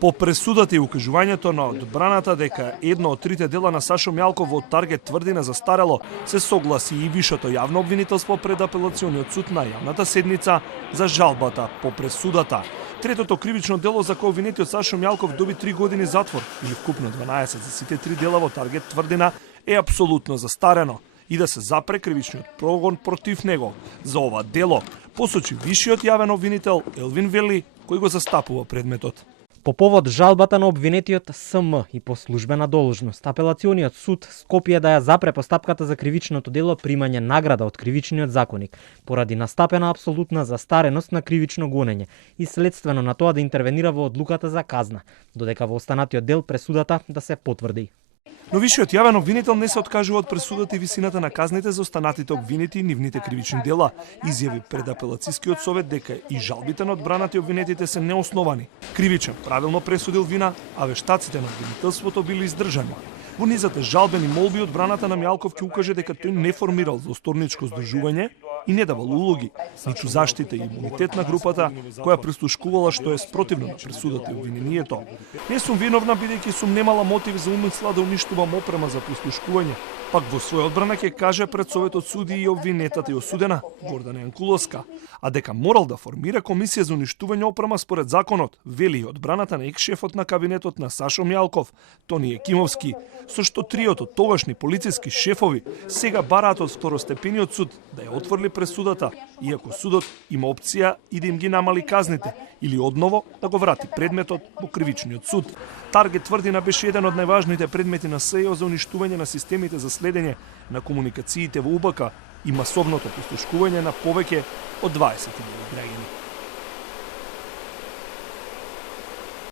По пресудата и укажувањето на одбраната дека едно од трите дела на Сашо Мјалков во Таргет тврди на застарело, се согласи и вишето јавно обвинителство пред апелациониот суд на јавната седница за жалбата по пресудата. Третото кривично дело за кое обвинетиот Сашо Мјалков доби 3 години затвор или вкупно 12 за сите 3 дела во Таргет тврдина е апсолутно застарено и да се запре кривичниот прогон против него за ова дело, посочи вишиот јавен обвинител Елвин Вели, кој го застапува предметот. По повод жалбата на обвинетиот СМ и по службена должност, апелациониот суд Скопје да ја запре постапката за кривичното дело примање награда од кривичниот законник поради настапена апсолутна застареност на кривично гонење и следствено на тоа да интервенира во одлуката за казна, додека во останатиот дел пресудата да се потврди. Но вишиот јавен обвинител не се откажува од пресудата и висината на казните за останатите обвинети и нивните кривични дела. Изјави пред апелацискиот совет дека и жалбите на одбраната и обвинетите се неосновани. Кривичен правилно пресудил вина, а вештаците на обвинителството били издржани. Во низата жалбени молби одбраната на Мјалков ќе укаже дека тој не формирал злосторничко здружување и не давал улоги, ниту заштита и имунитет на групата која прислушкувала што е спротивно на пресудата и обвинението. Не сум виновна бидејќи сум немала мотив за умисла да уништувам опрема за прислушкување. Пак во своја одбрана ќе каже пред советот суди и обвинетата и осудена Гордана Јанкуловска, а дека морал да формира комисија за уништување опрема според законот, вели и одбраната на екс-шефот на кабинетот на Сашо Мјалков, Тони Екимовски, со што триото тогашни полициски шефови сега бараат од второстепениот суд да ја отворли пресудата, иако судот има опција и да им ги намали казните или одново да го врати предметот во кривичниот суд. Таргет тврдина беше еден од најважните предмети на СЕО за уништување на системите за следење на комуникациите во УБК и масовното послушкување на повеќе од 20.000 граѓани.